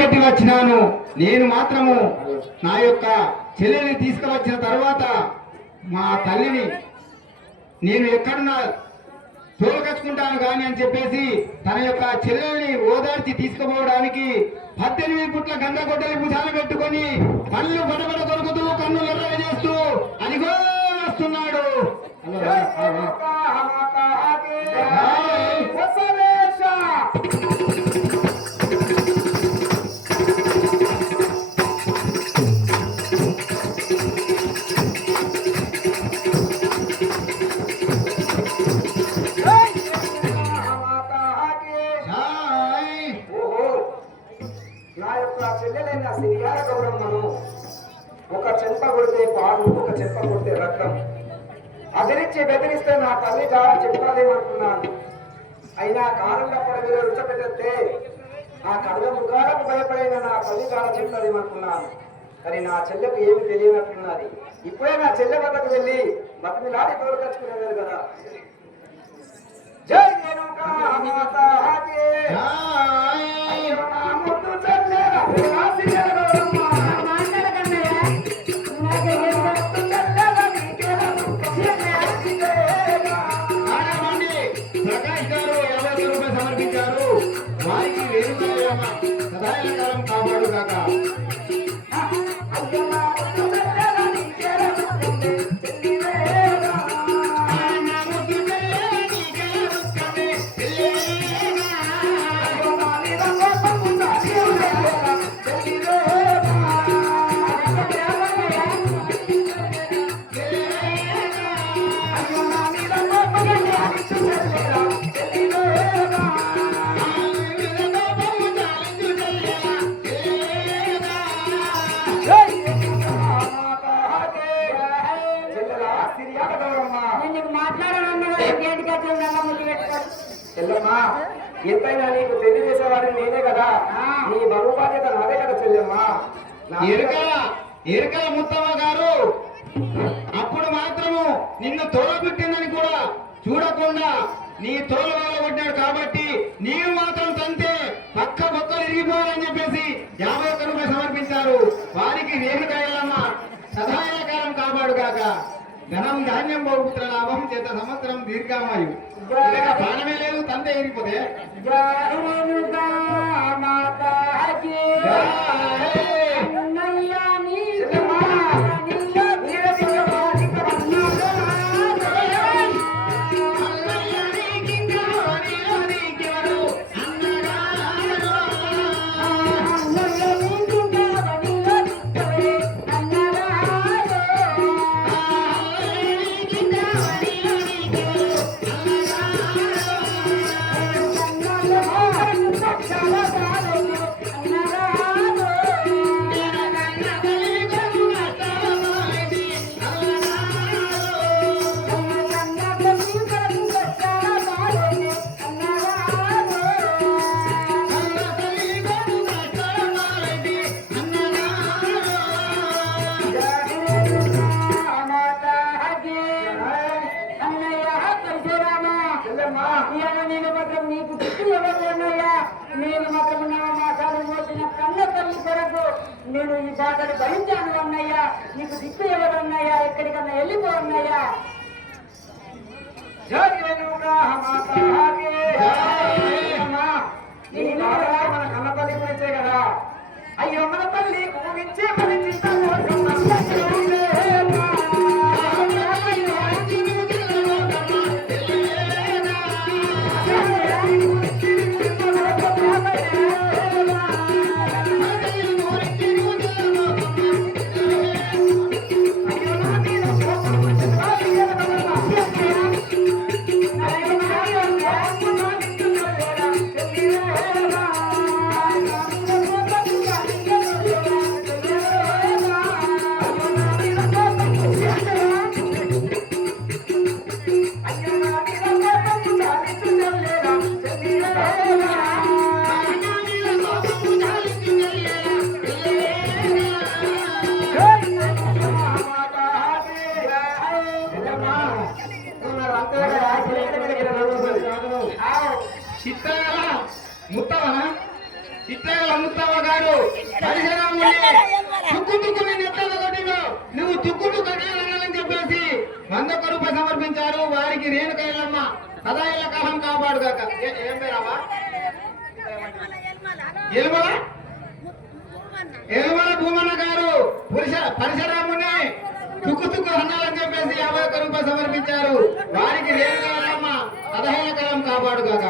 కట్టి వచ్చినాను. నేను మాత్రము నా యొక్క చెల్లెల్ని తీసుకువచ్చిన తర్వాత మా తల్లిని నేను ఎక్కడున్నా తోలుకచ్చుకుంటాను కానీ అని చెప్పేసి తన యొక్క చెల్లెల్ని ఓదార్చి తీసుకుపోవడానికి 18 పుట్ల గంగగొడ్డలి భుజాన పెట్టుకొని కళ్ళు బడబడ కొరుకుతూ కన్ను ఎర్రగా చేస్తూ అదిగో వస్తున్నాడు. ఒక చెంప కొడితే పాలు, ఒక చెంప కొడితే రక్తం. అదిరించి బెదిరిస్తే నా తల్లి చాలా చెప్పాలేమనుకున్నాను. అయినా కారణప్పటి మీద రుచపెట్టే ఆ కడగ ముఖాలకు భయపడైన నా తల్లి చాలా చెప్తాదేమనుకున్నాను. కానీ నా చెల్లెకు ఏమి తెలియనట్టున్నది. ఇప్పుడే నా చెల్లె వద్దకు వెళ్ళి బతిమిలాడి తోలుకొచ్చుకునేవారు కదా. జై సమర్పించారు. వారికి సదాకాలం కాపాడు కాక. చెల్లెమ్మా, ఎంతైనా నీకు పెళ్లి చేసేవాడిని నేనే కదా. నీ బరువు బాధ్యత నాదే కదా చెల్లెమ్మా. ఎరుకల ముత్తమ్మ గారు అప్పుడు మాత్రము నిన్ను తోలబెట్టిందని కూడా చూడకుండా నీ తోలు వల్లబడ్డాడు కాబట్టి నీవు మాత్రం తంతే పక్క బొక్కలు ఇరిగిపోవాలని చెప్పేసి 51 రూపాయలు సమర్పించారు. వారికి రేణుకాయలమ్మ సదాకాలం కాపాడు కాక. ధనం ధాన్యం బహుపుత్ర లాభం చేత సంవత్సరం దీర్ఘామాయు. ప్రాణమే లేదు తంతే ఇరిగిపోతే. నేను మాత్రం నీకు దిక్కు ఎవరు ఉన్నాయా? నేను మాత్రం నా మాసాలు మోసిన కన్న తల్లి కొరకు నేను ఈ బాధలు భరించాను అన్నయ్యా. నీకు దిక్కు ఎవరు ఉన్నాయా? ఎక్కడికన్నా వెళ్ళిపో అన్నయ్యా. మన కన్న తల్లి గురించే కదా. అయ్యో మన తల్లి గురించి చిత్రాల ముత్తమ్మ గారు పరిసరాముని తుక్కు నెత్తల కొట్టిలో నువ్వు తుక్కు కట్టాలని చెప్పేసి 100 రూపాయలు సమర్పించారు. వారికి రేణుక ఎల్లమ్మ సదా ఇళ్ళ కాలం కాపాడుగాక. ఏం పేరావా? ఎలుమల భూమన్న గారు పరిసరాముని తుక్కు అన్నాలని చెప్పేసి 51 రూపాయలు సమర్పించారు. వారికి రేణుక ఎల్లమ్మ సదా ఇళ్ళ కాలం కాపాడుగాక.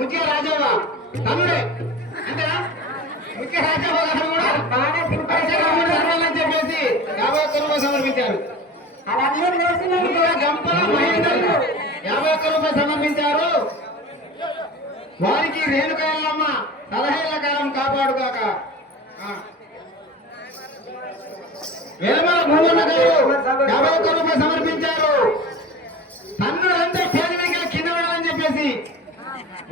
ముఖ్య రాజవ్వ తమ్ముడే అంతేనా? ముఖ్య రాజవ్వ గారు కూడా పరిసరాముని అన్నాలని చెప్పేసి 51 రూపాయలు సమర్పించారు. గంపల మహేందర్కు 51 రూపాయలు సమర్పించారు. వారికి రేణుక ఎల్లమ్మ 15 కాలం కాపాడుగాక. వేలమల భూమన్న గారు 51 రూపాయలు సమర్పించారు. తన్నులంతా చేరిన కింద పడాలని చెప్పేసి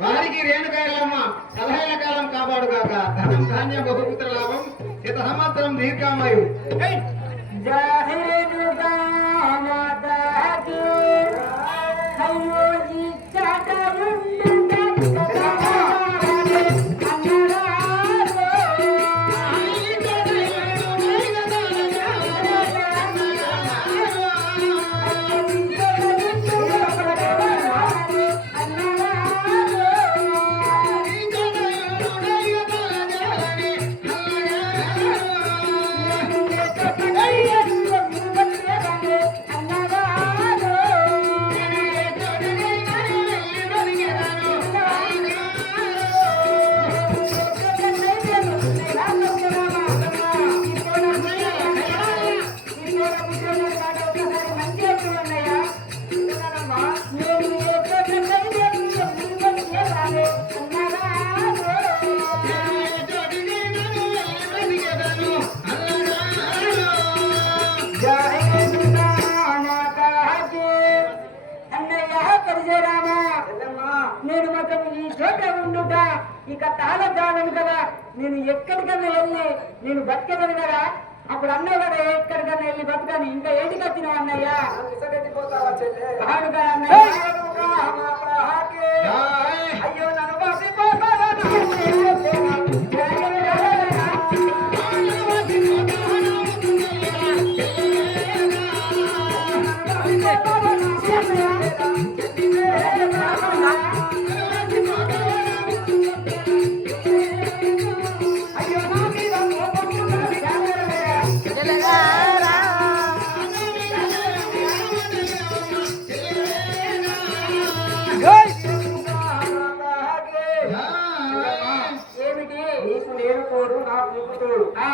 వారికి రేణుక ఎల్లమ్మ 15 కాలం కాపాడుగాక. ధనం ధాన్య బహుపుత్ర లాభం శత సంవత్సరం దీర్ఘామయు. నేను మాత్రం ఈ చోట ఉండుట ఇక తాళజాలను కదా. నేను ఎక్కడికన్నా వెళ్ళి నేను బతికేదని కదా. అప్పుడు అన్నయ్య కదా ఎక్కడికన్నా వెళ్ళి బతకని. ఇంకా ఏంటికి వచ్చినావు అన్నయ్య? అయ్యో నన్ను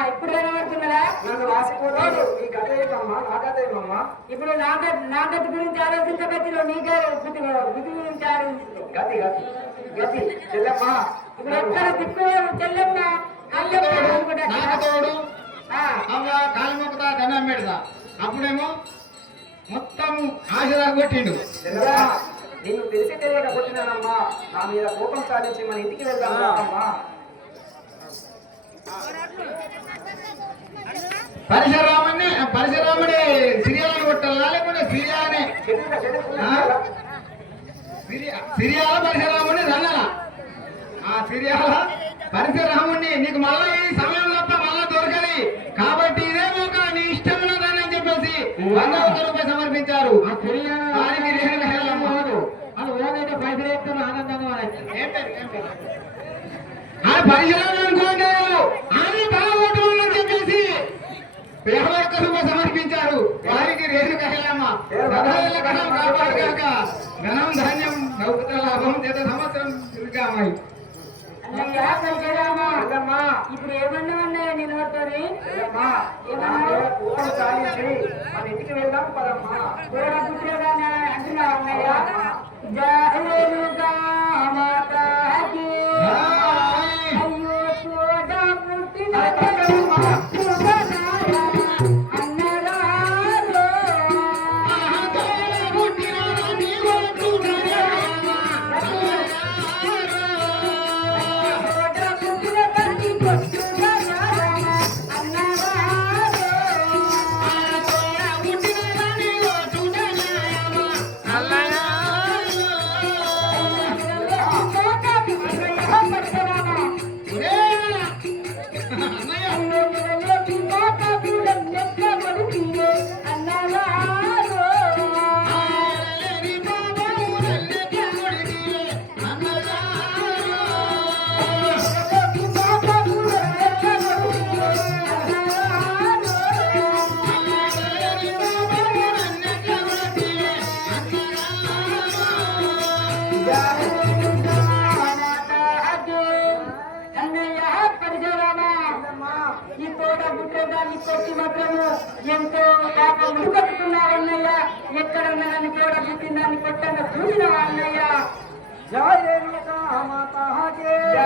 ఇప్పుడు ఏమవుతున్నదా? నన్ను రాసిపోతాడు. ఈ కథ ఏమమ్మా? నా కథ ఏమమ్మా? ఇప్పుడు నా గతి గురించి ఆలోచించగతిలో నీకే బుద్ధి గురించి ఆలోచించు. గతి గతి గతి చెల్లెమ్మా. ఇప్పుడు ఎక్కడ దిక్కు చెల్లెమ్మ నాకతోడు కాలు మొక్కుతా దండం పెడతా. అప్పుడేమో మొత్తం ఆశలా కొట్టిండు. నిన్ను తెలిసి తెలియక కొట్టినానమ్మా. నా మీద కోపం సాధించి మన ఇంటికి వెళ్దాం అమ్మా. పరశురాముడి సిరియాలను కొట్టాలా లేకుంటే సిరియానే సిరియాల పరశురాముడిని రన్నల సిరియాల పరశురాముడిని నీకు మళ్ళా ఈ సమయం తప్ప మళ్ళా దొరకది కాబట్టి ఇదే ఒక నీ ఇష్టం ఉన్నదని అని చెప్పేసి 100 రూపాయలు సమర్పించారు. వారికి అది ఓనైతే పైసలు ఎత్తారు ఆనందంగా ఏం పేరు పరిశీలన అనుకుంటారు అని బాగోటం చెప్పేసి 51 రూపాయలు సమర్పించారు. వారికి రేణుక ఎల్లమ్మ కాపాడుగాక. ధనం ధాన్యం నౌకత లాభం శత సంవత్సరం దీర్ఘామయు. ఇప్పుడు ఏమన్నా ఉన్నాయా నేను పడుతుంది? కోపం సాధించి మన ఇంటికి వెళ్దాం పదమ్మా. అంటున్నా అన్నయ్య కూడా పుట్టేదాన్ని కొట్టి మాత్రము ఎంతో పాపం ముడిపెట్టుకున్నావన్నయ్య. ఎక్కడన్నా నన్ను కూడా పుట్టిందాన్ని కొట్టంగా చూసినావా అన్నయ్య? జయ రేణుకా మాతా జయ.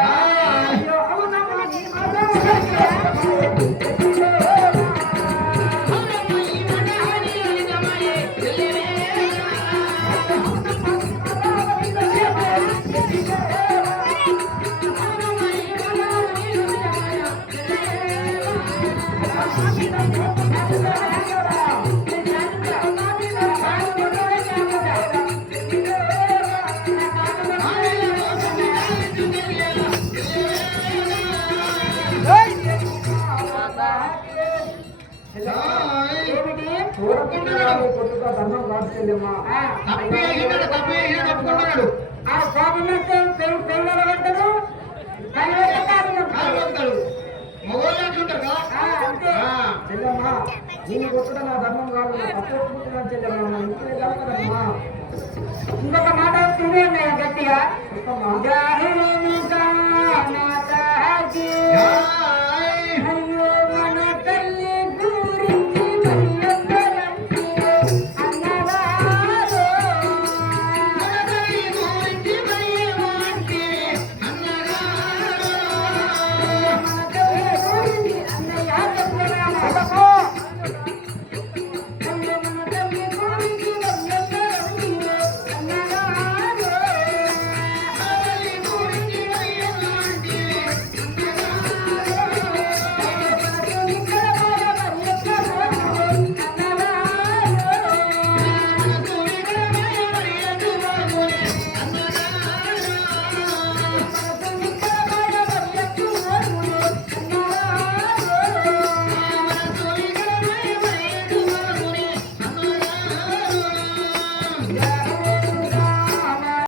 అయ్యో అవునమ్మా నీ కొట్టుగా ధర్మం కాల్చెల్లమ్మా. తప్పు చేసినాడు ఒప్పుకుంటున్నాడు. ఆ బాబున్నట్టు పెళ్ళ పడ్డాడు కాలువస్తాడు. మగవాళ్ళు అట్లుంటారు కదా. అంతే. చెల్లెమ్మా నేను కొట్టడం నా ధర్మం కాదు, నా తప్పు ఒప్పుకుంటున్నాను చెల్లెమ్మా. నా ఇంటినే కలపదమ్మా. ఇంకొక మాట తినే గట్టిగా చెప్పమ్మా. జాహిరేణుకా మాతాకి